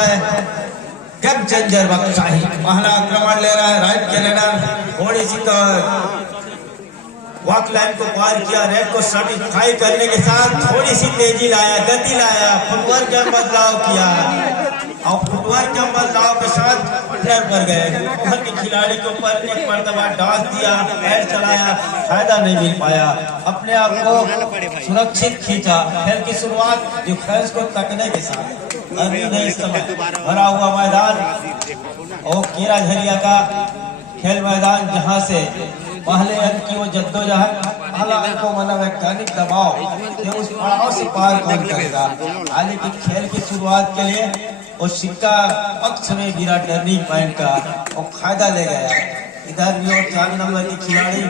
समय game changer वक्त शाही पहला आक्रमण ले रहा है राइट के रेडर, थोड़ी सी तो वॉक लाइन को पार किया, रेड को सर्टिफाई करने के साथ थोड़ी सी तेजी लाया, गति लाया, फुटवर्क का बदलाव किया और फुटवर्क के बदलाव के साथ ट्रैप पर गए। ओवर के खिलाड़ी के ऊपर एक मरतबा डांस दिया, पैर चलाया, फायदा नहीं मिल पाया, अपने आप को सुरक्षित खींचा। खेल की शुरुआत डिफेंस को तकने के साथ अभी नहीं, समय भरा हुआ मैदान और कीरा झरिया का खेल मैदान, जहां से पहले अंक की वो जद्दोजहद, पहला अंक को मनोवैज्ञानिक दबाव कि उस पड़ाव से पार कौन करेगा। हालांकि खेल की शुरुआत के लिए वो सिक्का पक्ष में गिरा टर्निंग पॉइंट का और फायदा ले गया। इधर भी और 4 नंबर की खिलाड़ी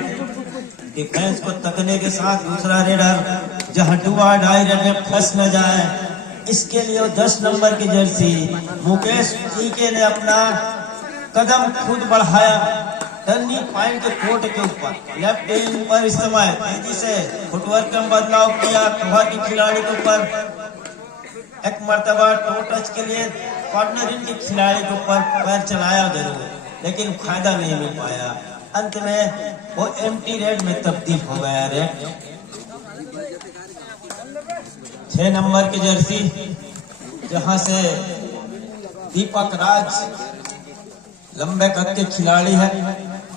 डिफेंस को तकने के साथ दूसरा रेडर जहां डुआ डाई रेड में फंस न जाए, इसके लिए 10 नंबर की जर्सी मुकेश टीके ने अपना कदम खुद बढ़ाया टर्निंग पॉइंट के कोर्ट के ऊपर, लेफ्ट विंग पर इस समय तेजी से फुटवर्क का बदलाव किया। कवर के खिलाड़ी के ऊपर एक मर्तबा टो टच के लिए कॉर्नर इन के खिलाड़ी के ऊपर पैर चलाया जरूर, लेकिन फायदा नहीं मिल पाया। अंत में वो एम्प्टी रेड में तब्दील हो गया। रेड 6 नंबर की जर्सी जहां से दीपक राज लंबे कद के खिलाड़ी है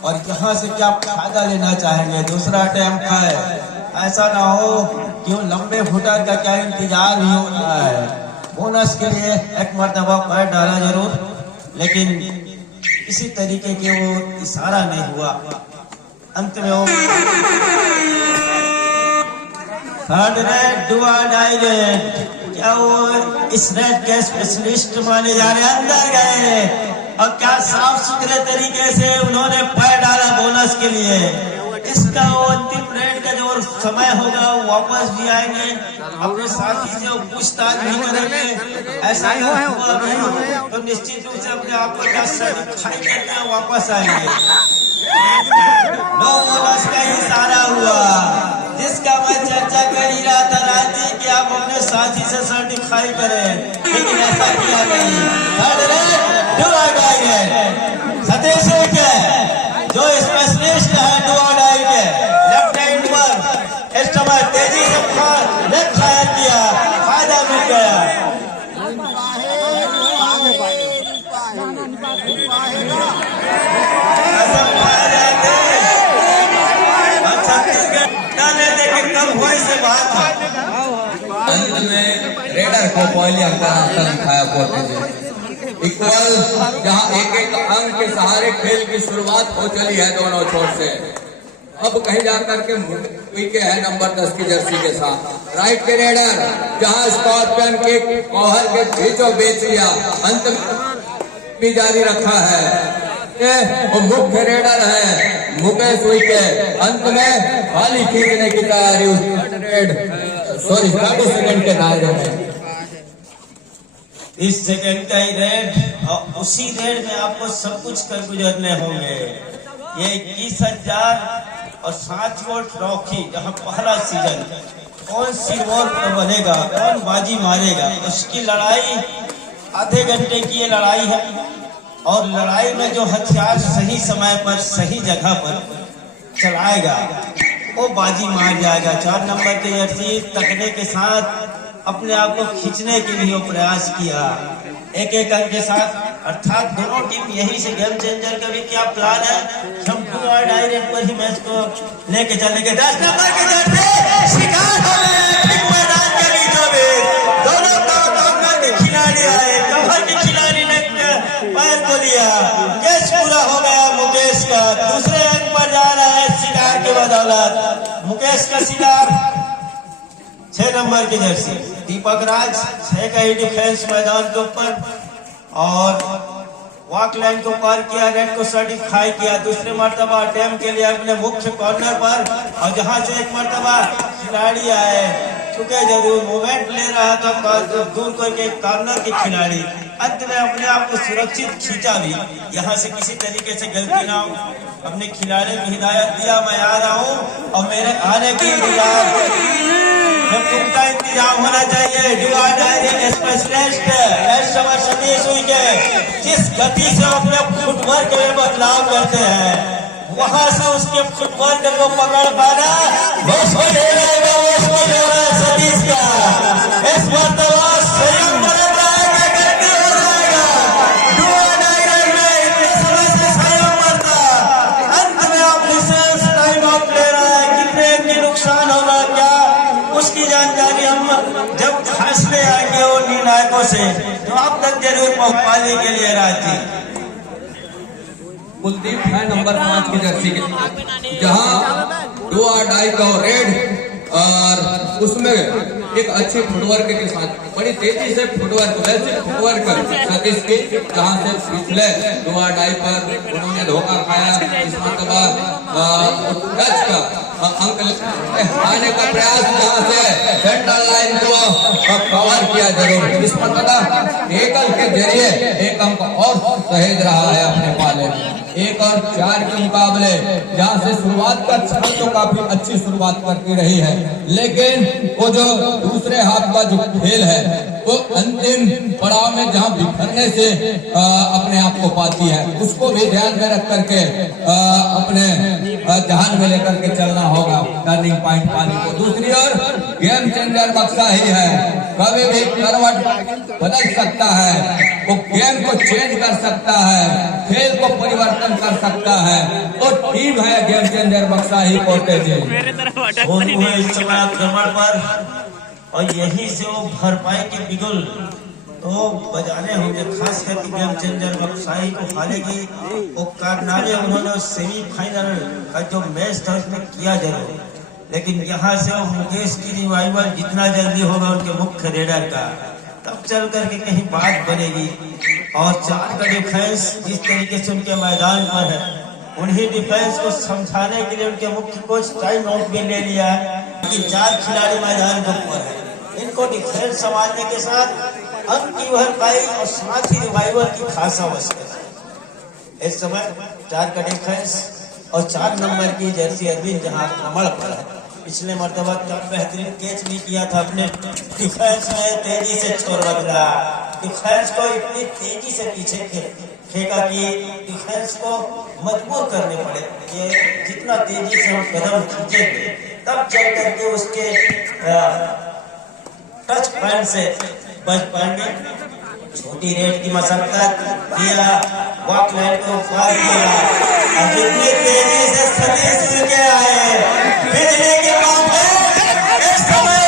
और यहाँ से क्या फायदा लेना चाहेंगे। दूसरा अटेम्प्ट है, ऐसा ना हो कि लंबे फुटर का क्या इंतजार ही हो रहा है। बोनस के लिए एक मर्तबा पैर डाला जरूर, लेकिन किसी तरीके के वो इशारा नहीं हुआ। अंत में वो थर्ड रेड डुआ डाई रेड, क्या वो इस रेड के स्पेशलिस्ट माने जा रहे, अंदर गए और क्या साफ सुथरे तरीके से उन्होंने पैर डाला बोनस के लिए। इसका वो अंतिम रेड का जो समय होगा वो वापस भी आएंगे, अपने साथी से वो पूछताछ भी करेंगे। ऐसा हुआ नहीं तो निश्चित रूप से अपने आप को क्या सर्टिफाई करके वापस आएंगे। नो बोनस का इशारा हुआ, जिसका मैं चर्चा कर ही रहा था राजी कि आप अपने साथी से सर्टिफाई करें, लेकिन ऐसा किया नहीं। Third red डुआ die red Satish के जो स्पेशलिस्ट है डुआ डाई के लेफ्ट हैंड पर इस समय तेजी से लेग फायर किया, फायदा मिल गया। अंत में रेडर को पहले अंक का रास्ता दिखाया इक्वल, जहां एक एक अंक के सहारे खेल की शुरुआत हो चली है दोनों छोर से। अब कहीं जाकर के विके है नंबर 10 की जर्सी के साथ राइट के रेडर, जहां स्कॉर्पियन के कोहर के बीचों बेच दिया, अंत भी जारी रखा है। वो मुख्य रेडर है मुकेश विके, अंत में खाली खींचने की तैयारी 30 सेकंड के दायरे में। 30 सेकंड का ही रेड और उसी रेड में आपको सब कुछ कर गुजरने होंगे। ये 21,007 ट्रॉफी जहां पहला सीजन कौन सी वॉर पर बनेगा, कौन बाजी मारेगा, उसकी लड़ाई आधे घंटे की ये लड़ाई है और लड़ाई में जो हथियार सही समय पर सही जगह पर चलाएगा वो बाजी मार जाएगा। 4 नंबर की जर्सी तकने के साथ अपने आप को खींचने के लिए प्रयास किया एक एक अंक के साथ, अर्थात दोनों टीम यही से गेम चेंजर का भी क्या प्लान है, हम डुआ डाई रेड पर ही मैच को लेके चलेंगे। 10 नंबर के जर्सी शिकार हो गए मैदान के बीचों बीच, दोनों कॉर्नर के खिलाड़ी आए, कवर के खिलाड़ी ने पैर को लिया, कैच पूरा हो गया मुकेश का। दूसरे अंक पर जा रहा है शिकार के बदौलत मुकेश का शिकार 6 नंबर की जर्सी दीपक राज 6 का ही डिफेंस मैदान के ऊपर और वॉक लाइन को पार किया, रेड को सर्टिफाई किया। दूसरे मर्तबा अटेम्प्ट के लिए अपने मुख्य कॉर्नर पर और जहां से एक मर्तबा खिलाड़ी आए, चुके जरूर मूवमेंट ले रहा था दूर करके कॉर्नर के खिलाड़ी, अंत में अपने आप को सुरक्षित खींचा भी, यहाँ से किसी तरीके से गलती ना हो। अपने खिलाड़ी को हिदायत दिया मैं आ रहा हूँ और मेरे आने की इंतजार पुख्ता इंतजाम होना चाहिए। डुआ डायरेक्ट स्पेशलिस्ट सतीश उइके जिस गति से अपने फुटवर्क में बदलाव करते हैं, वहां से उसके फुटवर्क को पकड़ पाना सतीश का इस मरतबा स्वयं बदल जाएगा, गलती हो जाएगा। डुआ डायरेक्ट में इतने समय से स्वयं मरता, अंत में आप लाइसेंस टाइम आउट ले रहा है। कितने की नुकसान होगा क्या, उसकी जानकारी हम जब फैसले आएंगे वो निर्णायकों से तो आप तक जरूर पहुंचाने के लिए राजी। कुलदीप है नंबर 5 की जर्सी के, जहां डू और डाई का रेड और उसमें एक अच्छे फुटवर्क के साथ बड़ी तेजी से फुटवर्क वैसे फुटवर्क सतीश की, जहां से पिछले डू और डाई पर उन्होंने धोखा खाया। इस मरतबा टच का अंक आने का प्रयास, जहां से सेंट्रल लाइन को कवर किया जरूर। इस मरतबा एकल के जरिए एक अंक और सहेज रहा है अपने पाले में। 1 और 4 के मुकाबले जहां से शुरुआत का छल तो काफी अच्छी शुरुआत करती रही है, लेकिन वो जो दूसरे हाथ का जो खेल है वो अंतिम पड़ाव में जहां बिखरने से अपने आप को पाती है, उसको भी ध्यान में रख करके अपने ध्यान में लेकर के चलना होगा टर्निंग पॉइंट पाने को। दूसरी ओर गेम चेंजर बक्सा ही है, कभी भी करवट बदल सकता है, वो गेम को चेंज कर सकता है, खेल को परिवर्तन कर सकता है। तो टीम है गेम चेंजर बक्सा ही कोटे जी इस समय आक्रमण पर, और यही से वो भरपाई के बिगुल तो बजाने होंगे, खास करके गेम चेंजर बक्साही को हारेगी। वो कारनामे उन्होंने सेमीफाइनल का जो मैच था उसमें किया जरूर, लेकिन यहाँ से वो मुकेश की रिवाइवल जितना जल्दी होगा उनके मुख्य रेडर का, तब चल करके कहीं बात बनेगी। और 4 का डिफेंस जिस तरीके से उनके मैदान पर है, उन्हीं डिफेंस को समझाने के लिए उनके मुख्य कोच टाइम आउट भी ले लिया है कि 4 खिलाड़ी मैदान के ऊपर है, इनको डिफेंस संभालने के साथ अंक की भरपाई और साथ ही रिवाइवल की खास आवश्यकता है। इस समय 4 का डिफेंस और 4 नंबर की जर्सी अरविंद जहां आक्रमण पर है, पिछले मरतबा का बेहतरीन कैच भी किया था अपने डिफेंस में, तेजी से छोड़ बदला, डिफेंस को इतनी तेजी से पीछे फेंका कि डिफेंस को मजबूर करने पड़े कि जितना तेजी से हम कदम खींचेंगे तब चल करके उसके टच पॉइंट से बच पाएंगे। छोटी रेड की मशक्कत किया, वॉक लाइन को पार किया, और जितनी तेजी से सतीश उनके आए बिजली के मामले इस समय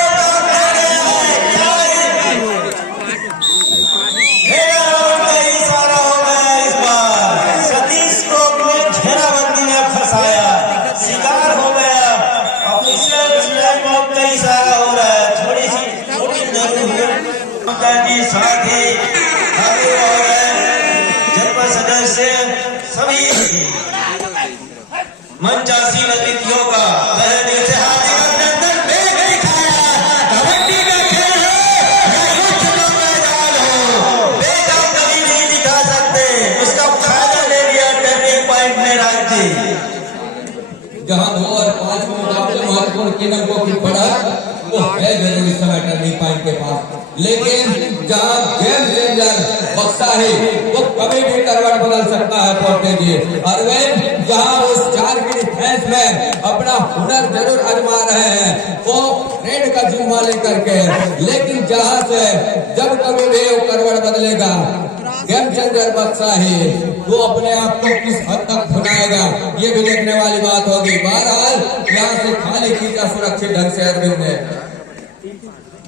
इशारा हो गया। इस बार सतीश को अपने घेराबंदी में फंसाया, शिकार हो गया। ऑफिशियल का इशारा हो रहा है, थोड़ी सी छोटी जरूर साथ ही जनपद सदस्य सभी मंचासीन अतिथियों का तहे दिल से हार्दिक अभिनंदन। वेग दिखाया, कबड्डी का खेल है, मैदान हो, वेग आप कभी नहीं दिखा सकते, उसका फायदा ले लिया टर्निंग पॉइंट ने राज्य। जहां 2 और 5 के मुकाबले महत्वपूर्ण 3 अंकों की बढ़त वो है जरूर इस समय टर्निंग पॉइंट के पास, लेकिन जहां गेम चेंजर बक्सा है वो कभी भी करवट बदल सकता है पोटे जी। अरविंद जहां उस 4 की डिफेंस में अपना हुनर जरूर आजमा रहे हैं, वो रेड का जिम्मा लेकर के, लेकिन जहां से जब कभी भी वो करवट बदलेगा गेम चेंजर बक्सा ही, वो अपने आप को किस हद तक भुनाएगा ये भी देखने वाली बात होगी। बहरहाल यहाँ से खाली खींचा सुरक्षित ढंग से अरविंद ने।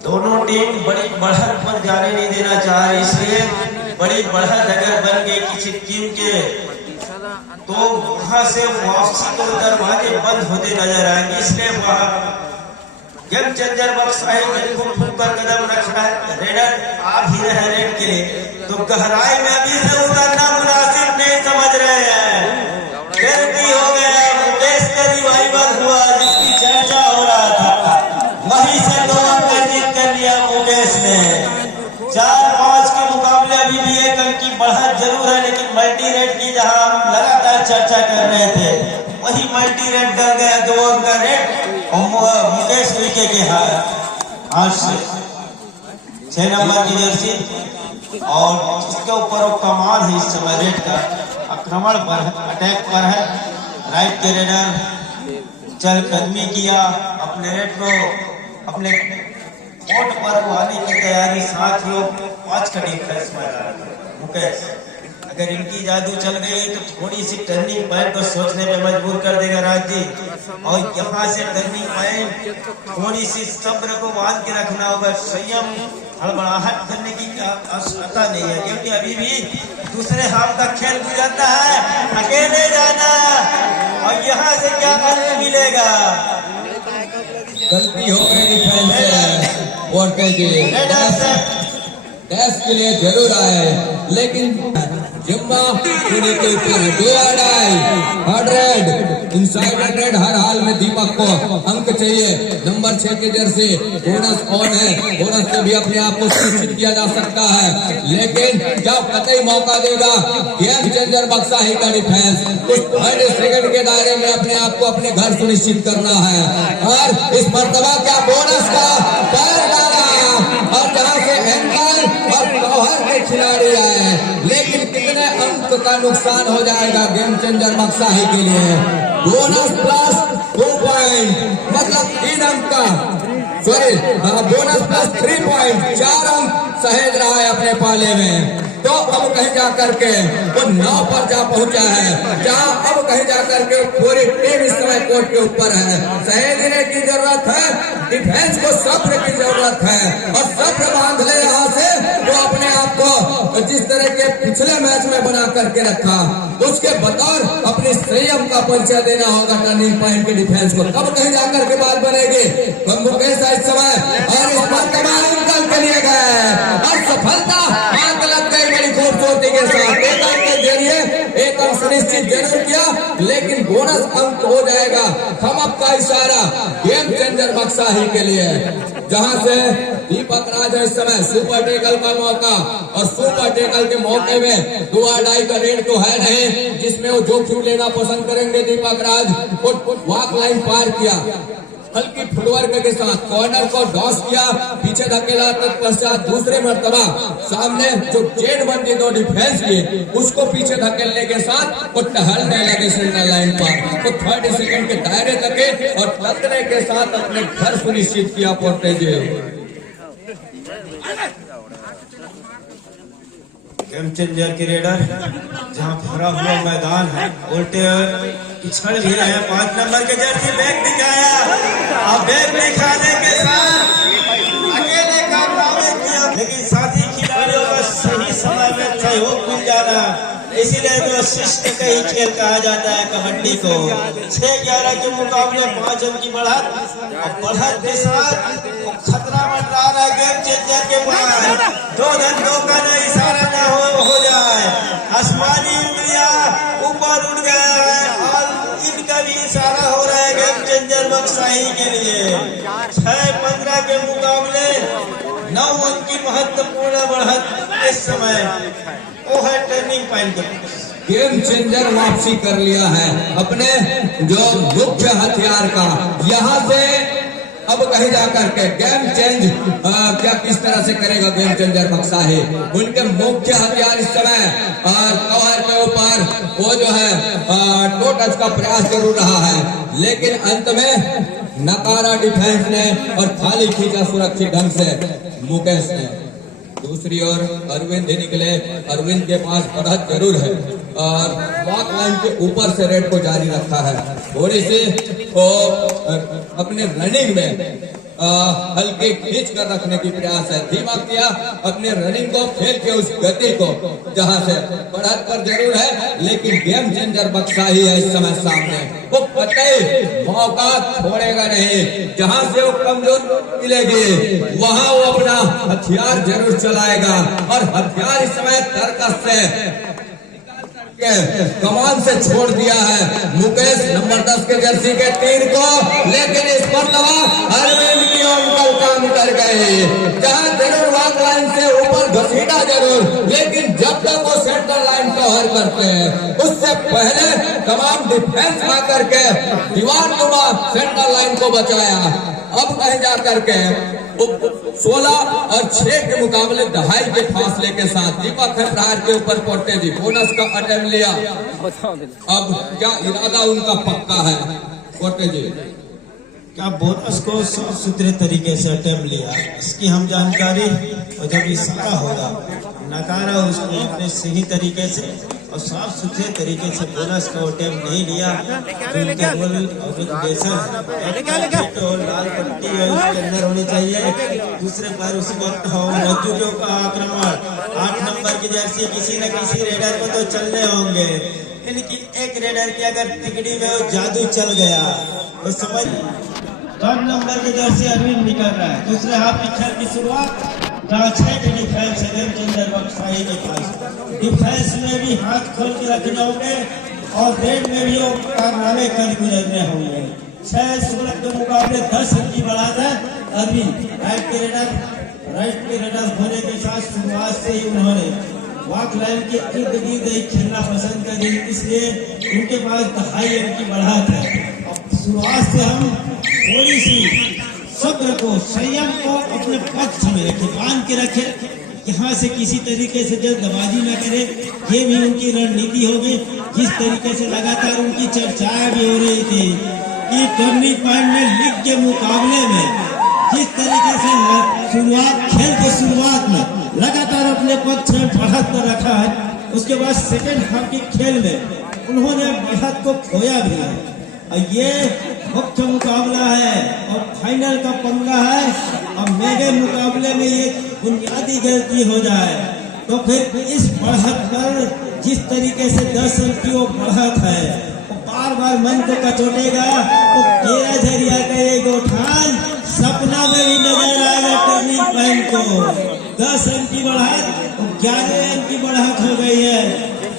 दोनों टीम बड़ी बढ़त पर जाने नहीं देना चाह रही, इसलिए बड़ी बढ़त अगर बन गई किसी टीम के तो वहां से वापसी को दरवाजे बंद होते नजर आएंगे। इसलिए वहां गेम चेंजर बक्सा है, बिल्कुल ऊपर कदम रखा है, रेडर आ भी रहे रेड के लिए, तो गहराई में अभी से उतरना मुनासिब नहीं समझ रहे हैं। गलती हो गया, मुकेश का रिवाइवल हुआ जिसकी चर्चा हो रहा था, वहीं से 2 अंक जीत कर लिया मुकेश ने। 4-5 के मुकाबले अभी भी 1 अंक की बढ़त जरूर है, लेकिन मल्टी रेड की जहां हम लगातार चर्चा कर रहे थे वही मल्टी रेड कर गया, 2 अंक का रेड और मुकेश विके के हाथ। हाथ से 6 नंबर की जर्सी और जिसके ऊपर वो कमाल है इस समय रेड का आक्रमण पर है, अटैक पर है। राइट के रेडर चल कदमी किया अपने रेड को अपने कोर्ट पर आने की तैयारी, साथ ही 5 का डिफेंस मैदान मुकेश। अगर इनकी जादू चल गई तो थोड़ी सी टर्निंग पॉइंट को सोचने में मजबूर कर देगा राज जी। और यहाँ से टर्निंग पॉइंट थोड़ी सी सब्र को बांध के रखना होगा, संयम हड़बड़ाहट करने की आवश्यकता नहीं है, क्योंकि अभी भी दूसरे हाफ का खेल गुजरता है। अकेले जाना और यहाँ से क्या अंत मिलेगा। गलती हो गई डिफेंस डैश के लिए जरूर आए, लेकिन जिम्मा पुणे के ऊपर 100 इनसाइड 100 हर हाल में दीपक को अंक चाहिए। नंबर 6 के जर्सी बोनस ऑन है, बोनस से भी अपने आप को सुनिश्चित किया जा सकता है, लेकिन जब कतई मौका देगा गेम चेंजर बक्सा ही का डिफेंस कुछ 30 सेकंड के दायरे में अपने आप को अपने घर सुनिश्चित करना है। और इस मर्तबा क्या बोनस का पैर डाला और जहां से एंकल और कवर के खिलाड़ी आए, लेकिन कितने अंक का नुकसान हो जाएगा गेम चेंजर बक्साही के लिए। बोनस प्लस 2 पॉइंट मतलब 3 अंक का, सॉरी बोनस प्लस 3 पॉइंट 4 अंक सहेज रहा है अपने पाले में। तो अब कहीं जा करके वो 9 पर जा पहुंचा है, जहां अब कहीं जा करके पूरी टीम इस समय कोर्ट के ऊपर है। सहेजने की जरूरत है, डिफेंस को सब्र की जरूरत है, और सब्र बांध ले यहाँ से तो अपने आप को जिस तरह के पिछले मैच में बना करके रखा उसके बतौर अपने संयम का परिचय देना होगा टर्निंग पॉइंट के डिफेंस को, तब कहीं जाकर के बात बनेगी। मुकेश इस समय और इस वर्तमान अंकल के लिए गए और सफलता हाथ लग गई बड़ी खूबसूरती के साथ। एक अंक के जरिए एक अंक सुनिश्चित जरूर किया, लेकिन बोनस अंक हो जाएगा थम अप का इशारा गेम चेंजर बक्साही के लिए, जहां से दीपक राज इस समय सुपर टेकल का मौका, और सुपर टेकल के मौके में 2 का रेड तो है नहीं जिसमें वो जोखिम लेना पसंद करेंगे। दीपक राज वॉक लाइन पार किया, हल्की फुटवर्क के साथ कॉर्नर को डॉस किया, पीछे धकेला, तत्पश्चात दूसरे मर्तबा सामने जो चेन बंदी 2 डिफेंस की उसको पीछे धकेलने के साथ वो टहलने लगे सेंटर लाइन पर। तो 30 सेकंड के दायरे तके और तकने के साथ अपने घर सुनिश्चित किया पोर्टेज। गेम चेंजर की रेडर जहां भरा हुआ मैदान है, उल्टे पिछड़ भी रहे। 5 नंबर के जर्सी बैग दिखाया और बैग दिखाने के साथ अकेले कारनामे किया, लेकिन साथी खिलाड़ियों का सही समय में सहयोग मिल जाना, इसीलिए तो शिष्ट का ही खेल कहा जाता है कबड्डी को। 6-11 के मुकाबले 5 अंक की बढ़त, और बढ़त के साथ खतरा मंडरा रहा है गेम चेंजर के पास। 2 धन 2 का न इशारा न हो जाए, आसमानी उंगलियां ऊपर उड़ गया है और इनका भी इशारा हो रहा है गेम चेंजर बक्साही के लिए। 6-15 के मुकाबले 9 अंक की महत्वपूर्ण बढ़त इस समय वो है टर्निंग पॉइंट। गेम चेंजर वापसी कर लिया है अपने जो मुख्य हथियार का, यहाँ से अब कहीं जाकर के गेम चेंज क्या किस तरह से करेगा गेम चेंजर बक्साही। उनके मुख्य हथियार इस समय कवर के ऊपर वो जो है टो टच का प्रयास जरूर रहा है, लेकिन अंत में नकारा डिफेंस ने और थाली खींचा सुरक्षित ढंग से मुकेश ने। दूसरी ओर अरविंद ही निकले, अरविंद के पास बढ़त जरूर है और वॉक लाइन के ऊपर से रेड को जारी रखा है। थोड़ी सी अपने रनिंग में हल्के खींच कर रखने की प्रयास है, धीमा किया अपने रनिंग को, फेल किया उस गति को, जहां से बढ़त पर जरूर है, लेकिन गेम चेंजर बक्साही है इस समय सामने। वो कतई मौका छोड़ेगा नहीं, जहां से वो कमजोर मिलेगी वहां वो अपना हथियार जरूर चलाएगा, और हथियार इस समय तरकस से कमान से छोड़ दिया है मुकेश नंबर 10 के जर्सी के 3 को, लेकिन इस मरतबा अरविंद की अंकल काम कर गए, जहां जरूर वॉक लाइन से ऊपर घसीटा जरूर, लेकिन जब तक वो सेंटर लाइन कवर करते हैं उससे पहले तमाम डिफेंस आकर के दीवार नुमा सेंटर लाइन को बचाया। अब कहीं जा करके 16 और 6 के मुकाबले 2.5 के फासले के साथ दीपक है प्रहार के ऊपर पोर्टे जी बोनस का अटेम्प्ट लिया। अब क्या इरादा उनका पक्का है पोर्टे जी? क्या बोनस को साफ सुथरे तरीके से अटेम्प्ट लिया, इसकी हम जानकारी, और जब इशारा होगा नकारा उसको अपने सही तरीके से और साफ सुथरे तरीके से बोनस का अटेम्प्ट नहीं लिया तो उनके रूल और रेगुलेशन और लाल पट्टी है उसके अंदर होनी चाहिए। दूसरे पर उसी वक्त रज्जू का आक्रमण 8 नंबर की जर्सी किसी न किसी रेडर को तो चलने होंगे, लेकिन एक रेडर की अगर तिकड़ी में वो जादू चल गया तो समझ 3 नंबर की जर्सी अरविंद निकल रहा है। दूसरे हाफ की खेल की शुरुआत 6 के डिफेंस है गेमचेंजर बक्साही के पास। डिफेंस में भी हाथ खोल के रखने होंगे और रेड में भी वो कारनामे कर गुजरने होंगे। 6-16 के मुकाबले 10 रन की बढ़त है अरविंद। राइट के रेडर होने के साथ शुरुआत से ही उन्होंने वॉक लाइन के इर्द गिर्द ही खेलना पसंद करी, इसलिए उनके पास 2.5 रन की बढ़त है। अब शुरुआत से हम थोड़ी सी सब्र को संयम को अपने पक्ष में रखे, बांध के रखे, यहाँ से किसी तरीके से जल्दबाजी न करे। ये भी उनकी रणनीति होगी। जिस तरीके से लगातार उनकी चर्चाएं भी हो रही थी कि टर्निंग पॉइंट में लीग के मुकाबले में जिस तरीके से खेल के शुरुआत में लगातार अपने पक्ष में बढ़त को रखा है, उसके बाद सेकेंड हाफ की खेल में उन्होंने बढ़त को खोया भी है। और ये मुख्य मुकाबला है और फाइनल का पंगा है। अब मेरे मुकाबले में ये बुनियादी गलती हो जाए तो फिर इस बढ़त पर जिस तरीके से 10 रन की वो बढ़त है वो बार बार मन को कचोटेगा। तो 13 झरिया का ये गोठान सपना में भी नजर आएगा टर्निंग पॉइंट को। 10 रन की बढ़त 11 रन की बढ़त हो गई है।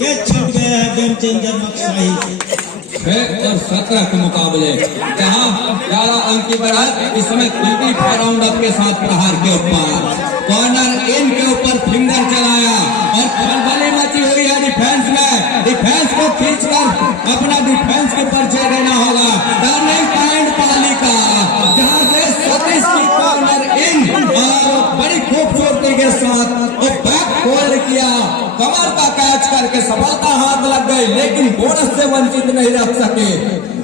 कैच छूट गया है गेमचेंजर बक्साही से। 6 और 17 के मुकाबले जहां 11 अंक की बढ़त इस समय कुलदीप राउंड अप के साथ प्रहार के ऊपर कॉर्नर इन के ऊपर फिंगर चलाया और खलबली मची हुई है डिफेंस में। डिफेंस को खींचकर अपना डिफेंस के परिचय देना होगा। टर्निंग पॉइंट पाली का जहां से सतीश की कॉर्नर इन और बड़ी खूबसूरती के साथ वो बैक होल्ड किया, कमर का कैच करके सफलता हाथ लग गई, लेकिन बोनस से वंचित नहीं रह सके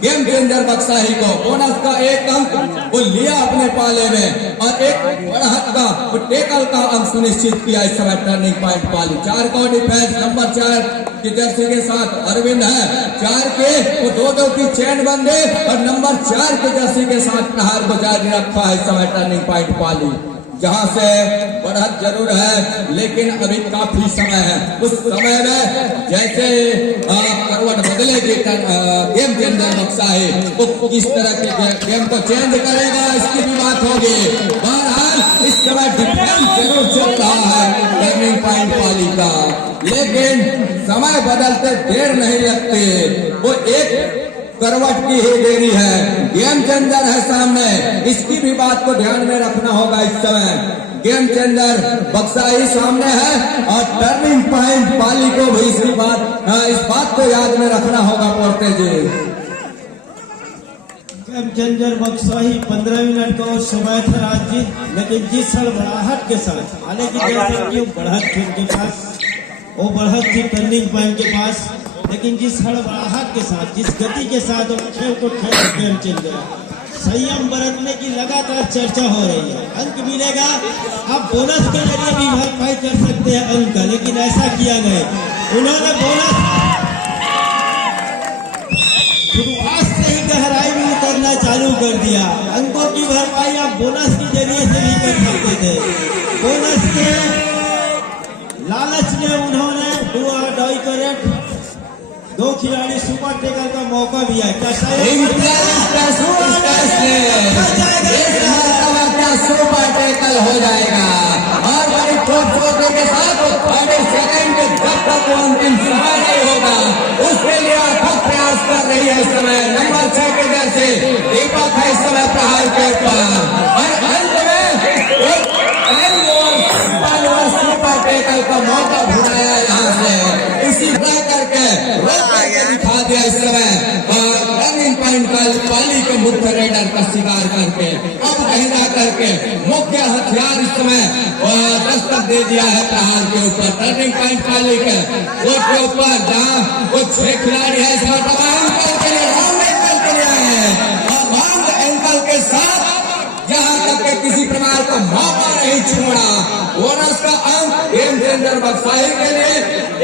गेम चेंजर बक्साही को। बोनस का 1 अंक वो लिया अपने पाले में और एक बढ़त का वो टेकल का अंक सुनिश्चित किया इस समय टर्निंग पॉइंट पाली। 4 का डिफेंस नंबर 4 की जर्सी के साथ अरविंद है। 4 के वो 2-2 की चेन बंदे और नंबर 4 की जर्सी के साथ प्रहार को जारी रखा है इस समय टर्निंग पॉइंट पाली, जहां से बढ़त जरूर है लेकिन अभी काफी समय है। उस समय में जैसे करवट बदलेगी गेम चेंजर बक्साही वो किस तरह के गेम को चेंज करेगा इसकी भी बात होगी। बहरहाल इस समय डिफेंस जरूर चल रहा है टर्निंग पॉइंट पाली का, लेकिन समय बदलते देर नहीं लगती। वो एक करवट की ही देरी है। गेम चेंजर है सामने, इसकी भी बात को ध्यान में रखना होगा। इस समय गेम चेंजर बक्साही सामने है और टर्निंग पॉइंट पाली को भी इस बात को याद में रखना होगा पोर्टे जी। गेम चेंजर बक्साही 15 मिनट का समय था आज जी, लेकिन जिस हड़बड़ाहट के साथ हालांकि बढ़त थी उनके पास, वो बढ़त थी टर्निंग पॉइंट के पास, लेकिन जिस हड़बड़ाहट के साथ जिस गति के साथ वो खेल को खेल गेम चेंजर संयम बरतने की लगातार चर्चा हो रही है। अंक मिलेगा, आप बोनस के जरिए भी भरपाई कर सकते हैं अंक का, लेकिन ऐसा किया नहीं। उन्होंने बोनस शुरुआत से ही गहराई में उतरना चालू कर दिया। अंकों की भरपाई आप बोनस के जरिए से भी कर सकते थे। बोनस के लालच में उन्होंने डू और डाई 2 खिलाड़ी सुपर टेकल का मौका भी है। क्या सुपर टेकल हो जाएगा और बड़ी खूबसूरती के साथ 30 सेकंड के जब तक वो अंतिम समय नहीं होगा उसके लिए अथक प्रयास कर रही है इस समय नंबर 6 के जैसे दीपक है इस समय प्रहार के ऊपर और अंत में सुपर टेकल का मौका भुलाया यहाँ से इसी करके दिखा दिया इस समय टर्निंग पॉइंट का पाली के मुख्य रेडर का शिकार करके अब कहीं ना करके मुख्य कोर्ट के ऊपर, जहां वो 6 खिलाड़ी है इस मरतबा एंकल के लिए, राउंड एंकल के लिए आए हैं और राउंड एंकल के साथ यहाँ तक के किसी प्रकार का मौका नहीं छोड़ा। बोनस का अंक गेम चेंजर बक्साही के लिए,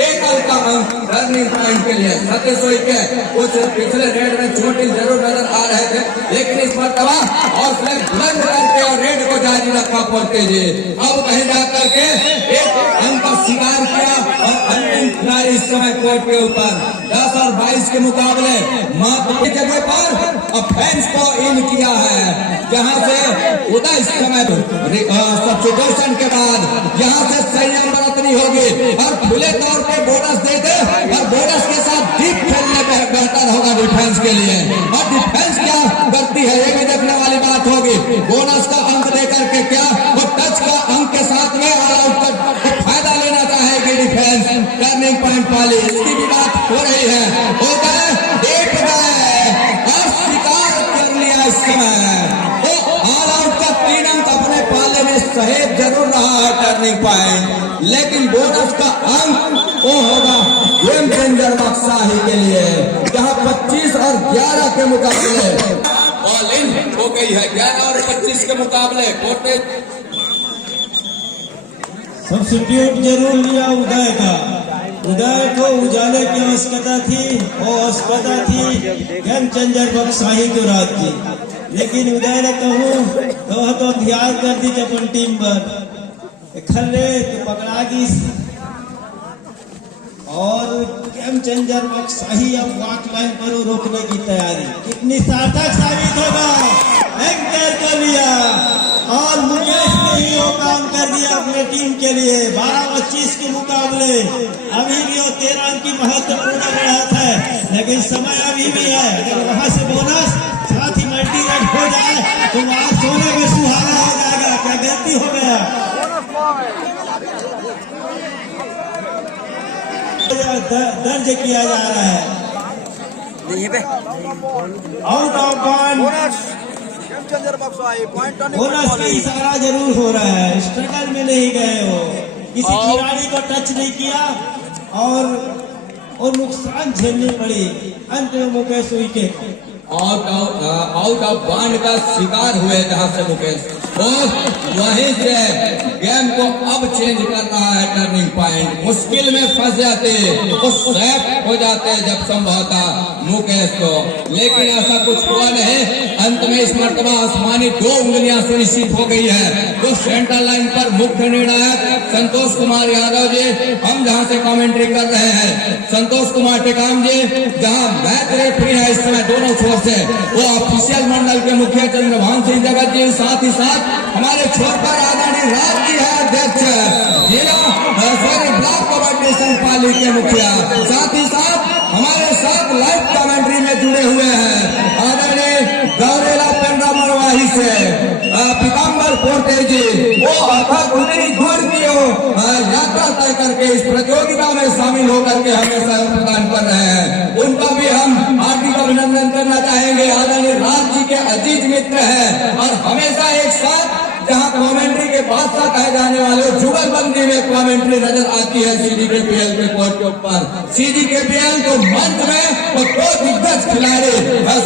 एकल का अंक टर्निंग पॉइंट के लिए। सतीश के कुछ पिछले रेड में चोटिल जरूर नजर आ रहे थे, लेकिन इस मरतबा और फ्लैग बुलंद करके और रेड को जारी रखा पड़ते जी। अब कहीं जाकर के एक अंक का शिकार किया और अंतिम खिलाड़ी इस समय कोर्ट के ऊपर 10 और 22 के मुकाबले महत्व की जगह पर ऑफेंस को इन किया है, जहां से उदय इस समय सब्स्टिट्यूशन के बाद यहाँ से संयम बरतनी होगी और खुले तौर पे बोनस दे दे और बोनस के साथ डीप खेलने बेहतर होगा डिफेंस के लिए। और डिफेंस क्या करती है ये भी देखने वाली बात होगी। बोनस का अंक देकर के क्या वो टच का अंक के साथ में ऑल आउट का फायदा लेना चाहेगी डिफेंस टर्निंग पॉइंट वाली, इसकी भी बात हो रही है। हो गए देख गए और शिकार कर लिया इस समय। ऑल आउट का 3 अंक अपने पाले में सहेब जरूर रहा है टर्निंग पॉइंट, लेकिन बोनस का अंक वो होगा गेम चेंजर बक्साही के लिए, जहां 25 और 11 के मुकाबले ऑल इन हो गई है। 11 और 25 के मुकाबले सब्स्टिट्यूट जरूर लिया उदय का। उदय को उजाले की आवश्यकता थी और आवश्यकता थी गेम चेंजर बक्साही को रात की, लेकिन उदय ने कहूँ तो ध्यान कर दी अपन टीम पर खल्ले तो पकड़ा दी और गेम चेंजर बक्साही अब वाक लाइन पर रोकने की तैयारी। कितनी सार्थक साबित होगा, एंकर को लिया और मुकेश ने ही वो काम कर दिया अपने टीम के लिए। 12-25 के मुकाबले अभी भी वो 13 अंक की महत्वपूर्ण बढ़त है, लेकिन समय अभी भी है। अगर वहां से बोनस साथ ही मल्टी रेड हो जाए तो वहां सोने में सुहाना हो जाएगा। क्या गलती हो गया, दर्ज किया जा रहा है। आउट ऑफ बाउंड बोनस का इशारा जरूर हो रहा है। स्ट्रगल में नहीं गए, वो किसी खिलाड़ी को टच नहीं किया और नुकसान झेलनी पड़ी। अंत में Mukesh wicket out of bound का शिकार हुए जहां से मुकेश, और वहीं से गेम को अब चेंज कर रहा है टर्निंग पॉइंट। मुश्किल में फंस जाते तो सेफ हो जाते जब संभवता मुकेश को, लेकिन ऐसा कुछ हुआ नहीं। अंत में इस मरतबा आसमानी 2 उंगलियां सुनिश्चित हो गई है। तो सेंटर लाइन पर मुख्य निर्णायक संतोष कुमार यादव जी, हम जहां से कमेंट्री कर रहे हैं, संतोष कुमार टेकाम जी, जहां मैच रेफरी है इस समय दोनों छोर से, वो ऑफिशियल मंडल के मुखिया चंद्रभान सिंह जगत जी, साथ ही साथ हमारे छोर पर आदरणीय राज जी है अध्यक्ष जिला ब्लॉक कबड्डी संघ पाली के मुखिया, साथ ही साथ हमारे साथ लाइव कमेंट्री में जुड़े हुए हैं आदरणीय गौरेला पेंड्रा मरवाही से पीताम्बर पोर्टे जी, वो अथक गुण की यात्रा तय करके इस प्रतियोगिता में शामिल होकर के हमें सहयोग प्रदान कर रहे हैं। उनका भी हम हार्दिक अभिनंदन करना चाहेंगे। आदरणीय राज जी के अजीज मित्र हैं और हमेशा एक साथ जहां कमेंट्री के बादशाह कहे जाने वाले जुगलबंदी में कमेंट्री नजर आती है CGKPL के कोर्ट के ऊपर। CGKPL को मंच में वो 2 दिग्गज खिलाड़ी,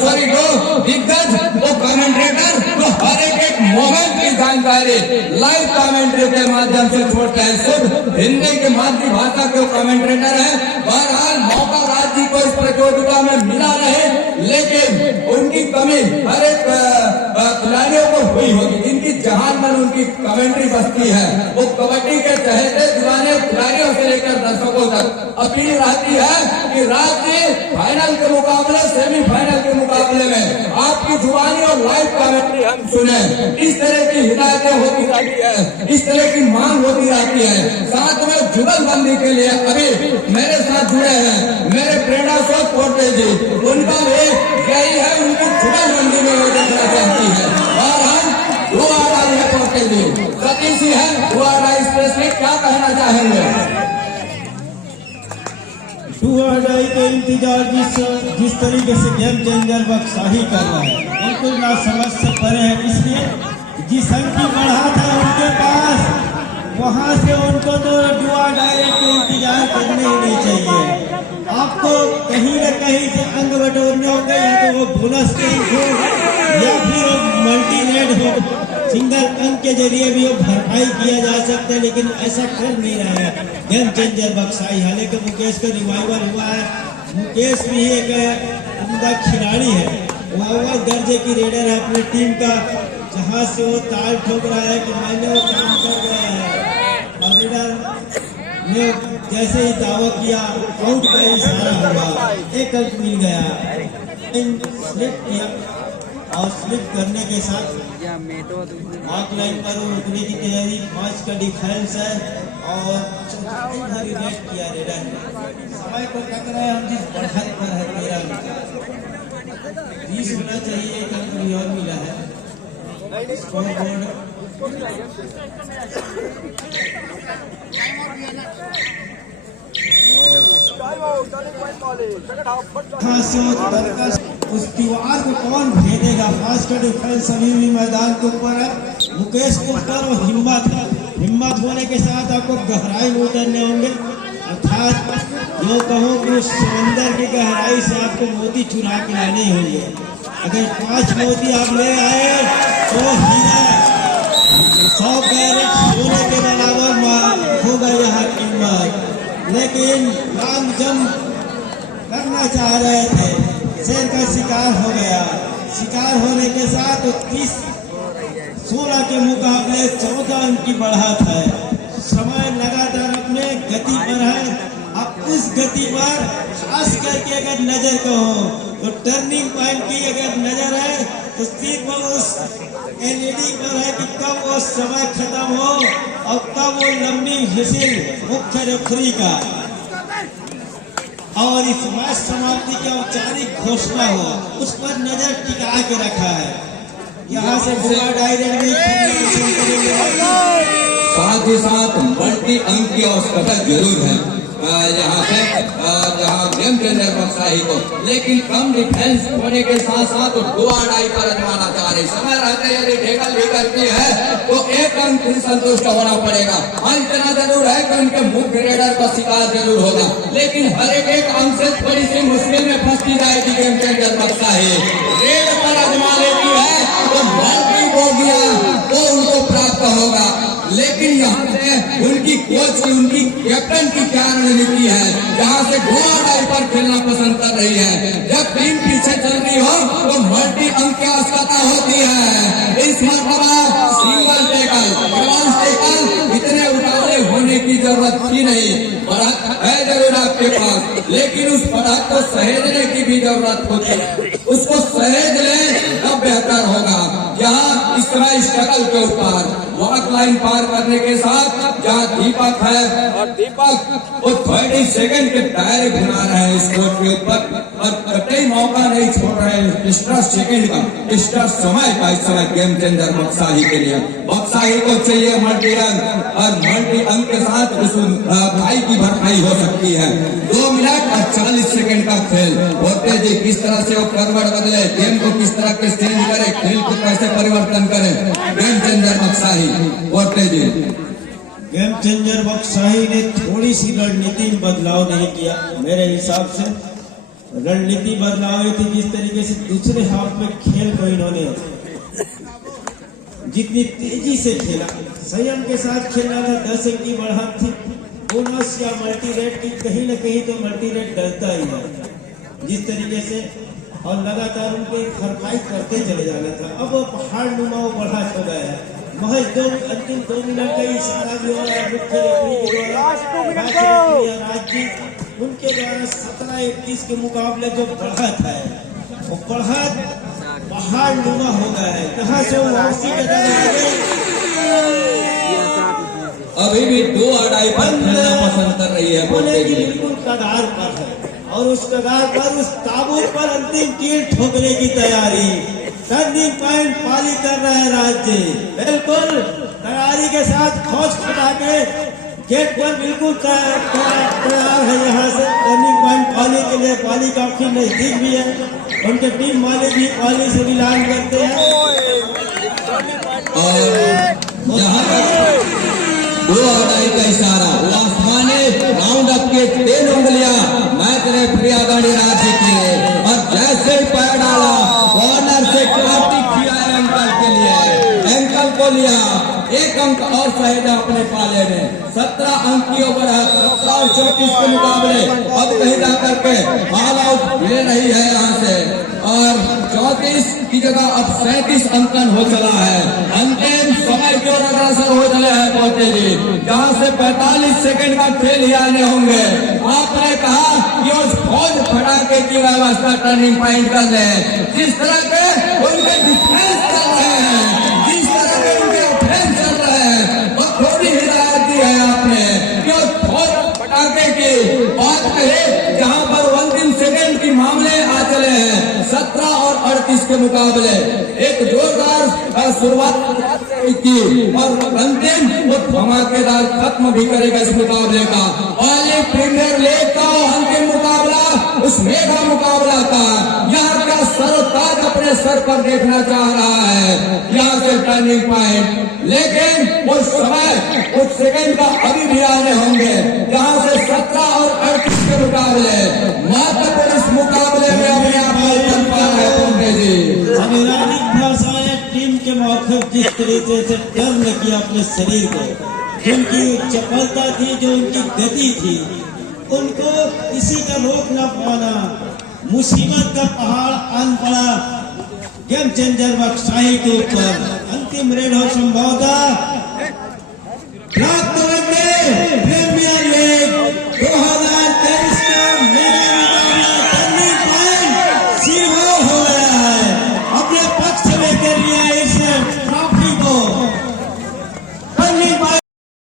सॉरी 2 दिग्गज वो कमेंट्रेटर तो हर एक मोमेंट की जानकारी लाइव कमेंट्री के माध्यम से छोड़ते हैं। शुद्ध हिंदी की मातृभाषा के कमेंट्रेटर है। बहरहाल मौका राज जी को इस प्रतियोगिता में मिला रहे, लेकिन उनकी कमी हर एक खिलाड़ियों को हुई होगी, जिनकी जहान में उनकी कमेंट्री बसती है। वो कबड्डी के चहेते दीवाने खिलाड़ियों से लेकर दर्शकों तक अपील रहती है कि रात में फाइनल के मुकाबले, सेमीफाइनल के मुकाबले में आपकी जुबानी और लाइव कमेंट्री हम सुने। इस तरह की हिदायतें होती रहती है, इस तरह की मांग होती रहती है। साथ में जुगलबंदी के लिए अभी मेरे साथ जुड़े हैं मेरे प्रेरणा स्रोत पोर्टे जी, उनका भी यही है, उनकी जुगलबंदी में वो देखना चाहती है। और हम दुआराई है पोर्टे जी, सतीश जी है दुआराई एक्सप्रेस में क्या कहना चाहेंगे? दुआराई के इंतजार जिस तरीके से गेम चेंजर बक्साही कर रहा है, बिल्कुल ना समझ से परे है। इसलिए जिस अंक की बढ़त है उनके पास वहां से उनको तो डुआ डायरेक्ट इंतजार करने ही नहीं चाहिए। आपको कहीं न कहीं से अंग बटोरने होंगे, या तो वो बोनस टैंक हो या फिर वो मल्टी रेड हो। सिंगल अंक के जरिए भी वो भरपाई किया जा सकता है, लेकिन ऐसा कर नहीं रहा है गेम चेंजर बक्साई। हालांकि मुकेश का रिवाइवल हुआ है, मुकेश भी एक उम्दा खिलाड़ी है, वो अव्वल दर्जे की रेडर है अपनी टीम का, जहां से वो ताल ठोक रहा है कि मैंने वो काम कर गया है। और रेडर ने जैसे ही दावा किया आउट का इशारा हुआ, एक अंक मिल गया। स्लिप किया और स्लिप करने के साथ ऑफ लाइन पर उतरने की तैयारी। 5 का डिफेंस है और चौथाई रेड किया रेडर ने। समय को टकराए हम जिस बढ़त पर है 13 होना चाहिए, एक अंक भी और मिला है। स्कोर बोर्ड उस दीवार को कौन भेदेगा। फास्ट का डिफेंस अभी भी मैदान के ऊपर है। मुकेश के ऊपर वो हिम्मत होने के साथ आपको गहराई में उतरने होंगे, अर्थात जो कहो कि उस समंदर की गहराई से आपको मोती चुरा के लाने होंगे। अगर 5 मोती आप ले आए तो हीरा 100 कैरेट सोने के बराबर होगा यहाँ कीमत। लेकिन राम जम करना चाह रहे थे, शेर का शिकार हो गया। शिकार होने के साथ 16 के मुकाबले 14 अंक की बढ़त है। समय लगातार अपने गति पर है। अब उस गति पर खास करके अगर नजर कहो तो टर्निंग पॉइंट की अगर नजर है तो सिर्फ उस एलईडी पर है कि कब वो समय खत्म हो और कब वो लंबी व्हिसिल मुख्य रेफरी का और इस मैच समाप्ति की औपचारिक घोषणा हो, उस पर नजर टिका के रखा है। यहाँ से बुआ डायरेक्ट भी साथ ही साथ मल्टी अंक की आवश्यकता जरूर है यहाँ से जहाँ गेम चेंजर बक्साही को, लेकिन कम डिफेंस होने के साथ साथ दुआ डाई पर अजमाना चाह रही। समय रहते यदि ढेकल भी करती है तो एक अंक फिर संतुष्ट होना पड़ेगा। हाँ, इतना जरूर है कि उनके मुख्य रेडर का शिकार जरूर होगा, लेकिन हर एक अंक से थोड़ी सी मुश्किल में फंसती जाएगी गेम चेंजर बक्साही। रेड पर अजमा लेती है तो मल्टी हो गया तो उनको प्राप्त होगा। लेकिन यहाँ से उनकी कोच की, उनकी कैप्टन की क्या रणनीति है, जहाँ से घुमा डाई पर खेलना पसंद कर रही है। जब टीम पीछे चल रही हो तो मल्टी अंक की आवश्यकता होती है। इस मरतबा सिंगल टेकल, एडवांस टेकल इतने उतावले होने की जरूरत थी नहीं। बढ़त है जरूर आपके पास, लेकिन उस बढ़त को सहेजने की भी जरूरत होती है। उसको सहेज ले तब बेहतर होगा। यहाँ इस तरह स्ट्रगल के ऊपर वॉक लाइन पार करने के साथ जहाँ दीपक है और दीपक वो 30 सेकंड के दायरे घुमा रहे हैं इस कोर्ट के ऊपर और कतई मौका नहीं छोड़ रहे हैं। एक्स्ट्रा सेकंड का, एक्स्ट्रा समय का इस समय गेम चेंजर बक्साही के लिए। बक्साही को चाहिए मल्टी अंक और मल्टी अंक के साथ उस भाई की भरपाई हो सकती है। 2 मिनट और 40 सेकंड का खेल होते जी किस तरह से वो करवट बदले, गेम को किस तरह के चेंज करे, खेल को कैसे परिवर्तन करे गेम चेंजर बक्साही होते जी। गेम चेंजर बक्साही ने थोड़ी सी रणनीति में बदलाव नहीं किया। मेरे हिसाब से रणनीति बदलाव थी जिस तरीके से दूसरे हाफ में खेल को इन्होंने जितनी तेजी से खेला, संयम के साथ खेलना था। 10 अंक की बढ़त थी। बोनस या मल्टी रेड की कहीं न कहीं तो मल्टी रेड डरता ही है जिस तरीके से, और लगातार उनके भरपाई करते चले जाना था। अब वो पहाड़ नुमा वो बढ़त हो गया है। महज अंतिम 2 मिनट का इशारा भी हो रहा है मुख्य रेफरी के द्वारा। राज्य उनके द्वारा 17-21 के मुकाबले जो बढ़त है वो बढ़त पहाड़ नुमा हो गया है। कहाँ से वो वापसी के अभी भी 2 अढ़ाई पर खेलना पसंद कर रही है, बोले की बिल्कुल कगार पर है और उस कगार पर उस ताबूत पर अंतिम कील ठोकने की तैयारी। टर्निंग पॉइंट पाली कर रहा है राज्य, बिल्कुल तैयारी के साथ खोज खटा के गेट पर बिल्कुल तैयार है। यहाँ से टर्निंग पॉइंट पाली के लिए, पाली काफी नजदीक भी है, उनके टीम मालिक भी पाली से मिलान करते हैं। और यहाँ दो अदाई का इशारा, वो आसमाने राउंड अप के 3 उंगलियां मैच रेफरी आगाड़ी राजी किए और जैसे ही पैर डाला कॉर्नर से काफी किया एंकल के लिए, एंकल को लिया 1 अंक और सहेजा अपने पाले में। 17 अंक की ओवर है, 17 और 34 के मुकाबले अब कहीं जाकर के ऑल आउट ले रही है यहाँ से और 34 की जगह अब 37 अंकन हो चला है। अंतिम समय की ओर अग्रसर हो चले हैं पोते जी, जहाँ से 45 सेकंड का खेल ही आने होंगे। आपने कहा कि उस फौज फटाके की व्यवस्था टर्निंग पॉइंट कर ले, जिस तरह के उनके डिफेंस कर रहे हैं, जिस तरह के उनके ऑफेंस कर रहे हैं, और थोड़ी हिदायत दी है आपने कि उस फौज फटाके की बात कहे जहाँ पर अंतिम सेकंड की मामले आ चले हैं। 17 और 38 के मुकाबले एक जोरदार शुरुआत की और अंतिम वो धमाकेदार खत्म भी करेगा इस मुकाबले का। पहले प्रीमियर लीग का अंतिम मुकाबला उस मेगा मुकाबला था, यहाँ का सरताज अपने सर पर देखना चाह रहा है, यहाँ से टर्निंग पॉइंट। लेकिन उस समय उस सेकंड का अभी भी आने होंगे जहाँ से 17 और 38 के मुकाबले महत्वपूर्ण इस मुकाबले में अपने आप बन पा रहे होंगे जी। अनिवार्य भाषा है टीम के मौखिक जिस तरीके से टर्न किया अपने शरीर को, जिनकी चपलता थी, जो उनकी गति थी, उनको किसी का रोक न पाना, मुसीबत का पहाड़ आन पड़ा गेम चेंजर बख्शाही के ऊपर। अंतिम रेड हो संभवतः